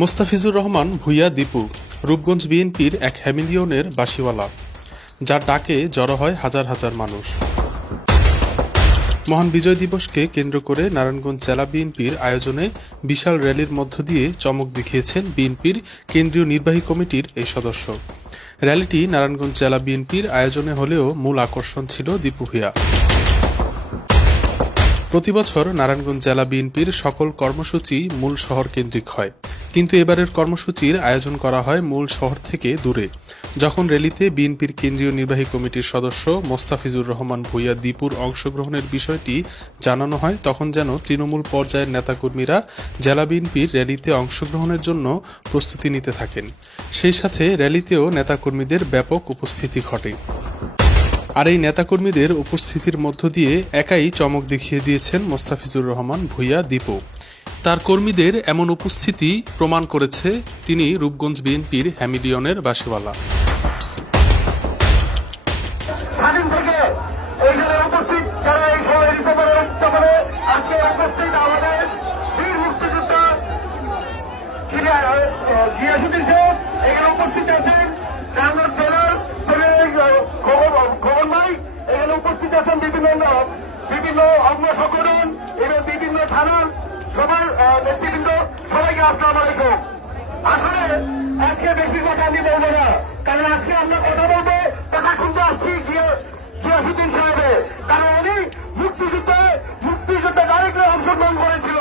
মোস্তাফিজুর রহমান ভূঁইয়া দীপু রূপগঞ্জ বিএনপির এক হ্যামিলিয়নের বাঁশিওয়ালা, যার ডাকে জড়ো হয় হাজার হাজার মানুষ। মহান বিজয় দিবসকে কেন্দ্র করে নারায়ণগঞ্জ জেলা বিএনপির আয়োজনে বিশাল র্যালির মধ্য দিয়ে চমক দেখিয়েছেন বিএনপির কেন্দ্রীয় নির্বাহী কমিটির এই সদস্য। র্যালিটি নারায়ণগঞ্জ জেলা বিএনপির আয়োজনে হলেও মূল আকর্ষণ ছিল দীপু ভূঁইয়া। প্রতিবছর নারায়ণগঞ্জ জেলা বিএনপির সকল কর্মসূচি মূল শহর কেন্দ্রিক হয়, কিন্তু এবারের কর্মসূচির আয়োজন করা হয় মূল শহর থেকে দূরে। যখন র্যালিতে বিএনপির কেন্দ্রীয় নির্বাহী কমিটির সদস্য মোস্তাফিজুর রহমান ভূঁইয়া দীপুর অংশগ্রহণের বিষয়টি জানানো হয়, তখন যেন তৃণমূল পর্যায়ের নেতাকর্মীরা জেলা বিএনপির র্যালিতে অংশগ্রহণের জন্য প্রস্তুতি নিতে থাকেন। সেই সাথে র্যালিতেও নেতাকর্মীদের ব্যাপক উপস্থিতি ঘটে। আর এই নেতাকর্মীদের উপস্থিতির মধ্য দিয়ে একাই চমক দেখিয়ে দিয়েছেন মোস্তাফিজুর রহমান ভূঁইয়া দীপু। তার কর্মীদের এমন উপস্থিতি প্রমাণ করেছে তিনি রূপগঞ্জ বিএনপির হ্যামিলিয়নের বাঁশিওয়ালা। বিভিন্ন অঙ্গ সংগঠন এবং বিভিন্ন থানার সবার নেতৃবৃন্দ সবাইকে আসসালামু আলাইকুম। আসলে আজকে বেশি কথা আমি বলবো না, কারণ আজকে আমরা কথা বলবো কথা শুনতে আসছি গিয়াসউদ্দিন সাহেবের, কারণ উনি মুক্তিযুদ্ধে ডাইরেক্টলি অংশগ্রহণ করেছিল।